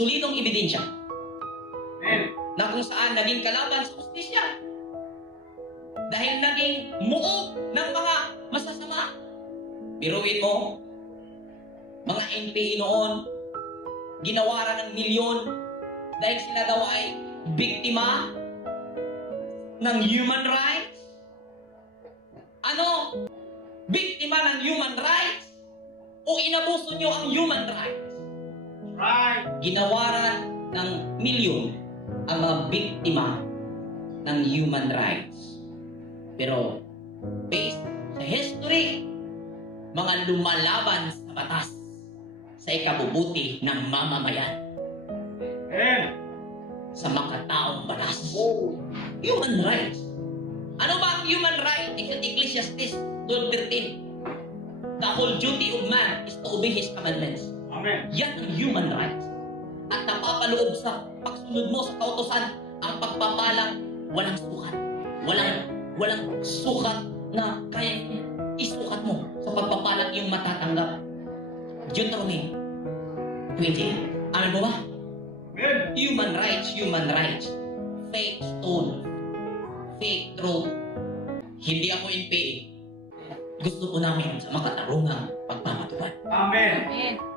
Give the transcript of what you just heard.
solidong ebidensya Amen. na kung saan naging kalaban sa justisya. Dahil naging muog ng mga masasama. Biruin mo, mga NPA noon, ginawaran ng milyon dahil sila daw ay biktima ng human rights. Ano? Biktima ng human rights? O inabuso nyo ang human rights? Right. Ginawaran ng milyon ang mga biktima ng human rights. Pero based sa history, mga lumalaban sa batas sa ikabubuti ng mamamayan, Amen. sa makataong batas. Oh. Human rights. Ano ba ang human right? Ecclesiastes 12:13. The whole duty of man is to obey his commandments. Amen. Yan ang human rights. At napapaloob sa pagsunod mo sa kautosan ang pagpapalang walang sukat. Walang sukat na kaya isukat mo sa pagpapalang iyong matatanggap. Deuteronomy 20. Amin mo ba? Amen. Human rights, human rights. Fake stone. Fake truth. Hindi ako NPA. Gusto ko namin sa makatarungang pagmamatupad. Amen. Amen.